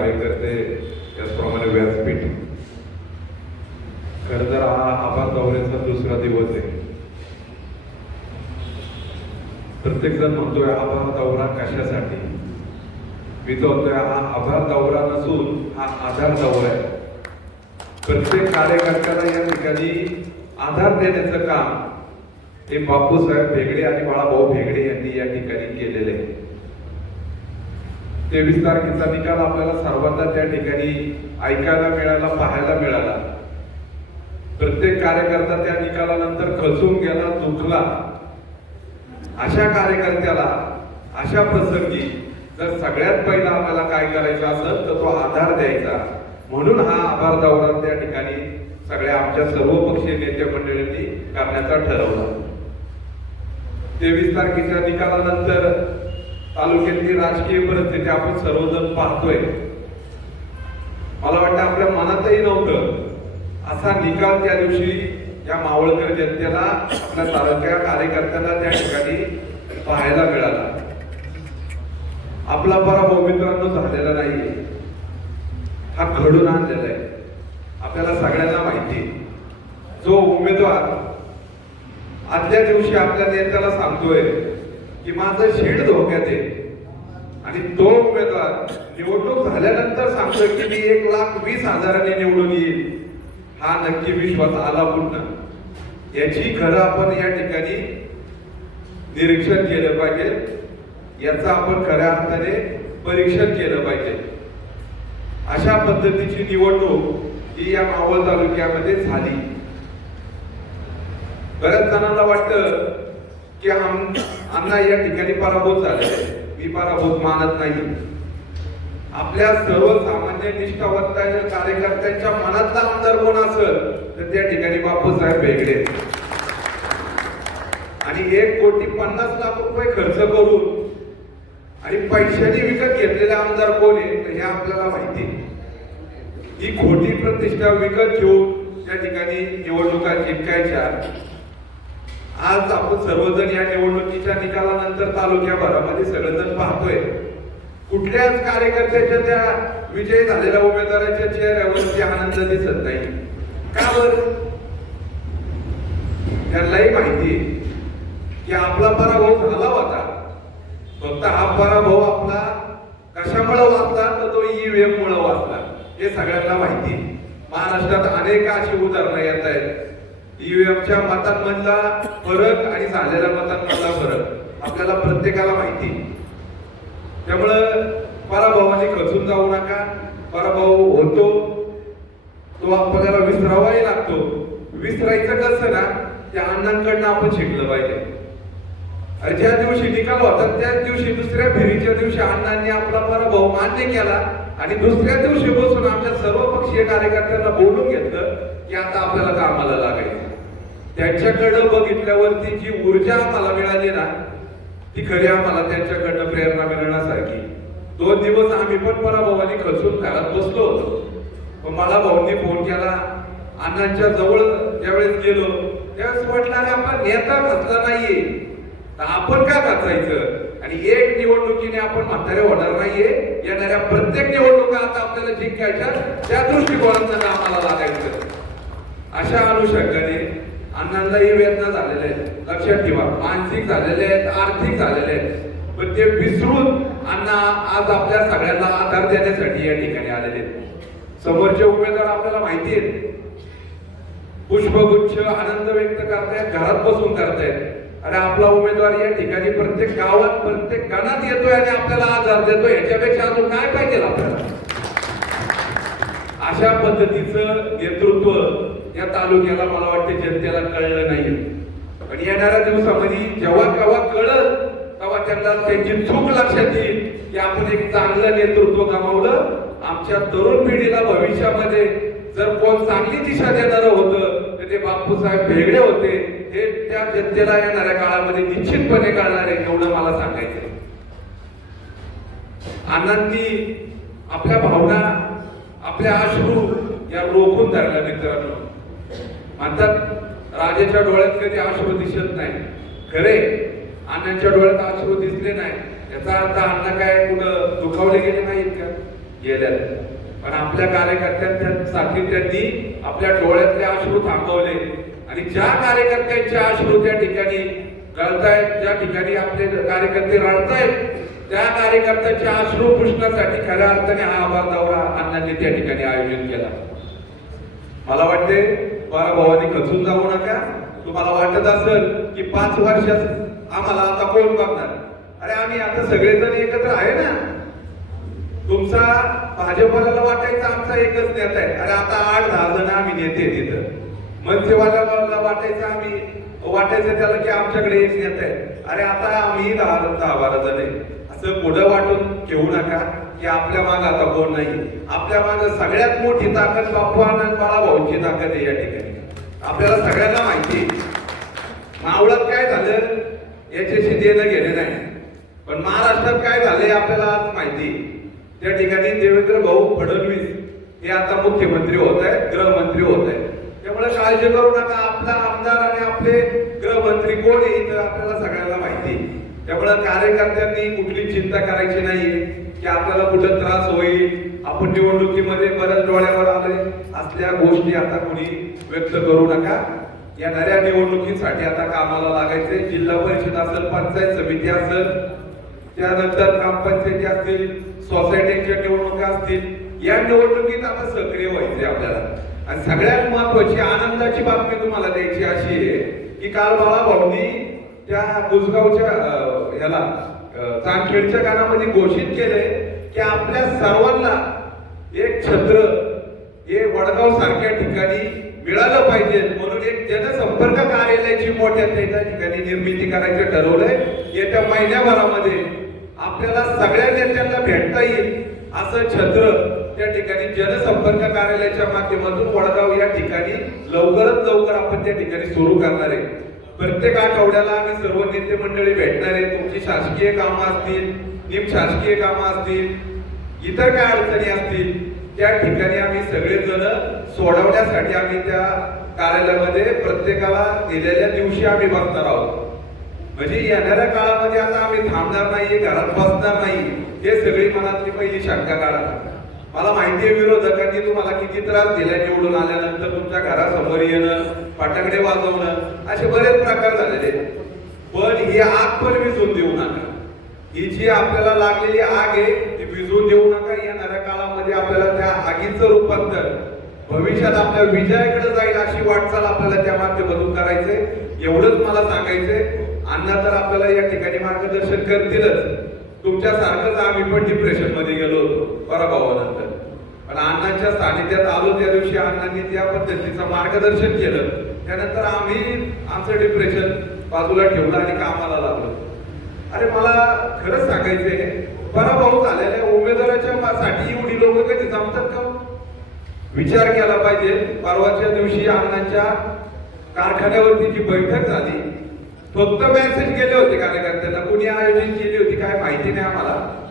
कार्यकर्ते त्याचप्रमाणे व्यासपीठ. खरं तर हा आभार दौऱ्याचा दुसरा दिवस आहे. प्रत्येक जण म्हणतोय आभार दौरा कशासाठी? मी तो म्हणतोय हा आभार दौरा नसून हा आधार दौरा आहे. प्रत्येक कार्यकर्त्याला या ठिकाणी आधार देण्याचं काम हे बापूसाहेब भेगडे आणि बाळाभाऊ भेगडे यांनी या ठिकाणी केलेले आहे. तेवीस तारखेचा निकाल आपल्याला सर्वांना त्या ठिकाणी ऐकायला मिळाला पाहायला मिळाला. प्रत्येक कार्यकर्ता त्या निकालानंतर खचून गेला दुखला. अशा कार्यकर्त्याला अशा प्रसंगी जर सगळ्यात पहिला आपल्याला काय करायचं असेल तर तो आधार द्यायचा. म्हणून हा आभार दौरा त्या ठिकाणी सगळ्या आमच्या सर्व पक्षीय नेते मंडळींनी करण्याचा ठरवला. तेवीस तारखेच्या निकालानंतर तालुक्यातली राजकीय परिस्थिती आपण सर्वजण पाहतोय. मला वाटतं आपल्या मनातही नव्हतं. असा निकाल त्या दिवशी या मावळकर जनतेला आपल्या तालुक्या कार्यकर्त्यांना त्या ठिकाणी पाहायला मिळाला. आपला पराभव मित्रांनो झालेला नाहीये. हा घडून आणलेला आहे. आपल्याला सगळ्यांना माहिती जो उमेदवार आदल्या दिवशी आपल्या नेत्याला सांगतोय की माझं शेड धोक्यात आहे. आणि तो उमेदवार निवडणूक झाल्यानंतर सांगतो की मी एक लाख वीस हजारांनी निवडून येईल. हा नक्की विश्वास आला पूर्ण. याची खरं आपण या ठिकाणी निरीक्षण केलं पाहिजे. याचा आपण खऱ्या अर्थाने परीक्षण केलं पाहिजे. अशा पद्धतीची निवडणूक ही या मावळ तालुक्यामध्ये झाली. बऱ्याच जणांना वाटतं की आम- अण्णा या ठिकाणी पराभूत झाले. मी पराभूत मानत नाही. आपल्या सर्वसामान्य निष्ठावंतांच्या कार्यकर्त्यांच्या मनातला आमदार कोण असेल तर त्या ठिकाणी बापूसाहेब वेगळे आणि एक कोटी पन्नास लाख रुपये खर्च करून आणि पैशाने विकत घेतलेले आमदार कोण आहे तर हे आपल्याला माहिती ही खोटी प्रतिष्ठा विकत घेऊन त्या ठिकाणी निवडणुका जिंकायच्या. आज आपण सर्वजण या निवडणुकीच्या निकालानंतर तालुक्याभरामध्ये सगळेजण पाहतोय. कुठल्याच कार्यकर्त्याच्या त्या विजयी झालेल्या उमेदवाराच्या चेहऱ्यावरती आनंद दिसत नाही. का बर? त्यांनाही माहिती की आपला पराभव झाला होता. फक्त हा पराभव आपला कशामुळे वाचला तर तो ईव्हीएम मुळे वाचला हे सगळ्यांना माहिती महाराष्ट्रात अनेक अशी उदाहरणं येत आहेत. ईव्हीएमच्या मतांमधला फरक आणि झालेल्या मतांमधला फरक आपल्याला प्रत्येकाला माहिती त्यामुळं पराभवाने खचून जाऊ नका. पराभव होतो तो आपल्याला विसरावाही लागतो. विसरायचं कसं ना त्या अण्णांकडनं आपण शिकलं पाहिजे. अरे ज्या दिवशी निकाल होता त्याच दिवशी दुसऱ्या फेरीच्या दिवशी अण्णांनी आपला पराभव मान्य केला आणि दुसऱ्या दिवशी बसून आमच्या सर्व पक्षीय कार्यकर्त्यांना बोलून घेतलं की आता आपल्याला कामाला लागायचं. त्यांच्याकडं बघितल्यावरती जी ऊर्जा आम्हाला मिळाली ना ती खरी आम्हाला त्यांच्याकडनं प्रेरणा मिळण्यासारखी. दोन दिवस आम्ही पण पराभवाने खचून घरात बसलो होतो. पण मला भाऊंनी फोन केला अण्णांच्या जवळ ज्यावेळेस गेलो त्यावेळेस म्हटलं आपण नेता घातला नाहीये. तर आपण का खचायचं आणि एक निवडणुकीने आपण म्हातारे होणार नाहीये. येणाऱ्या प्रत्येक निवडणुका आता आपल्याला जिंकायच्या त्या दृष्टिकोनातून आम्हाला लागायचं. अशा अनुषंगाने अण्णांनाही वेदना झालेल्या आहेत. लक्षात ठेवा मानसिक झालेले आहेत आर्थिक झालेले आहेत. पण ते विसरून अण्णा आज आपल्या सगळ्यांना आधार देण्यासाठी या ठिकाणी आलेले आहेत. समोरचे उमेदवार आपल्याला माहिती आहेत. पुष्पगुच्छ आनंद व्यक्त करतायत घरात बसून करतायत. आणि आपला उमेदवार या ठिकाणी प्रत्येक गावात प्रत्येक गणात येतोय आणि आपल्याला आधार देतोय. याच्यापेक्षा अजून काय पाहिजे आपल्याला? अशा पद्धतीचं नेतृत्व या तालुक्याला मला वाटते जनतेला कळलं नाही पण येणाऱ्या दिवसामध्ये जेव्हा केव्हा कळल तेव्हा त्यांना त्यांची चूक लक्षात येईल की आपण एक चांगलं नेतृत्व गमावलं. आमच्या तरुण पिढीला भविष्यामध्ये जर कोण चांगली दिशा देणारं होतं तर ते बापूसाहेब भेगडे होते. हे त्या जनतेला येणाऱ्या काळामध्ये निश्चितपणे कळणार आहे एवढं मला सांगायचं आनंदी आपल्या भावना आपल्या अश्रू या रोखून धरल्या मित्रांनो. म्हणतात राजाच्या डोळ्यात कधी अश्रू दिसत नाही. खरे अण्णांच्या डोळ्यात अश्रू दिसले नाही. याचा अर्थ अण्णा काय कुठं दुखावले गेले नाहीत का? गेल्या पण आपल्या कार्यकर्त्यांसाठी त्यांनी आपल्या डोळ्यातले अश्रू थांबवले. आणि ज्या कार्यकर्त्यांचे अश्रू त्या ठिकाणी गळतायत ज्या ठिकाणी आपले कार्यकर्ते रडतायत त्या कार्यकर्त्यांच्या अश्रू पुष्णासाठी खऱ्या अर्थाने हा आभार दौरा अण्णांनी त्या ठिकाणी आयोजन केला. मला वाटते भावानी खचून जाऊ नका. तुम्हाला वाटत असेल की पाच वर्षात आम्हाला आता कोण बघणार अरे आम्ही आता सगळेजण एकत्र आहे ना. तुमचा भाजपवाल्याला वाटायचं आमचा एकच नेता आहे. अरे आता आठ दहा जण आम्ही नेते तिथं मनसेवाल्याला वाटायचं आम्ही वाटायचं त्याला की आमच्याकडे एक नेता आहे. अरे आता आम्ही दहा दहा बारा जण आहे. असं पुढं वाटून घेऊ नका. की आपल्या माग आता कोण नाही? आपल्या माग सगळ्यात मोठी ताकद बाप्पू आनंद बाळाभाऊची ताकद आहे या ठिकाणी. आपल्याला सगळ्यांना माहिती आहे. मावळात काय झालं? याच्याशी देणं घेणं नाही. पण महाराष्ट्रात काय झालंय आपल्याला आज माहिती त्या ठिकाणी देवेंद्र भाऊ फडणवीस हे आता मुख्यमंत्री होत आहेत गृहमंत्री होत आहेत. त्यामुळे काळजी करू नका आपला आमदार आणि आपले गृहमंत्री कोण आहे तर आपल्याला सगळ्यांना माहिती आहे. त्यामुळे कार्यकर्त्यांनी कुठली चिंता करायची नाहीये. की आपल्याला कुठं त्रास होईल आपण निवडणुकीमध्ये बऱ्याच डोळ्यावर आले असल्या गोष्टी आता कोणी व्यक्त करू नका. येणाऱ्या निवडणुकीसाठी आता कामाला लागायचे जिल्हा परिषद असेल पंचायत समिती असेल त्यानंतर ग्रामपंचायती असतील सोसायटीच्या निवडणुका असतील या निवडणुकीत आता सक्रिय व्हायचे आपल्याला. आणि सगळ्यात महत्वाची आनंदाची बातमी तुम्हाला द्यायची अशी आहे की काल बाळा भाऊनी त्या बुजगावच्या ह्याला अं, कानामध्ये घोषित केले की आपल्या सर्वांना एक छत्र हे वडगाव सारख्या ठिकाणी मिळालं पाहिजे म्हणून एक जनसंपर्क कार्यालयाची मोठ्या त्या ठिकाणी निर्मिती करायचं ठरवलंय. येत्या महिन्याभरामध्ये आपल्याला सगळ्या नेत्यांना भेटता येईल असं छत्र त्या ठिकाणी जनसंपर्क कार्यालयाच्या माध्यमातून वडगाव या ठिकाणी लवकरात लवकर आपण त्या ठिकाणी सुरू करणार आहे. प्रत्येक आठवड्याला आम्ही सर्व नेते मंडळी भेटणार आहे. तुमची शासकीय कामं असतील निम शासकीय कामं असतील इतर काय अडचणी असतील त्या ठिकाणी आम्ही सगळेजण सोडवण्यासाठी आम्ही त्या कार्यालयामध्ये प्रत्येकाला दिलेल्या दिवशी आम्ही बसणार आहोत. म्हणजे येणाऱ्या काळामध्ये आता आम्ही थांबणार नाही घरात बसणार नाही हे सगळी मनातली पहिली शंका काढा. मला माहिती आहे विरोधकांनी तुम्हाला किती त्रास दिला निवडून आल्यानंतर तुमच्या घरासमोर येणं फटाकडे वाजवणं असे बरेच प्रकार झालेले आहेत. पण ही आग पण विझून देऊ नका. ही जी आपल्याला लागलेली आग आहे ती विझून देऊ नका. येणाऱ्या काळामध्ये आपल्याला त्या आगीचं रूपांतर भविष्यात आपल्या विजयाकडे जाईल अशी वाटचाल आपल्याला त्या माध्यमातून करायचंय. एवढंच मला सांगायचंय. अण्णा तर आपल्याला या ठिकाणी मार्गदर्शन करतीलच. तुमच्यासारखंच आम्ही पण डिप्रेशनमध्ये गेलो होतो पराभवानंतर. पण अण्णांच्या सानिध्यात आलो त्या दिवशी अण्णांनी त्या पद्धतीचं मार्गदर्शन केलं. त्यानंतर आम्ही आमचं डिप्रेशन बाजूला ठेवलं आणि कामाला लागलो. अरे मला खरंच सांगायचंय पराभव झालेल्या उमेदवाराच्या साठी एवढी लोक कधी जमतात का? विचार केला पाहिजे. परवाच्या दिवशी अण्णांच्या कारखान्यावरती जी बैठक झाली फक्त मेसेज केले होते कार्यकर्त्यांना. कोणी आयोजन केली होती काय माहिती नाही आम्हाला.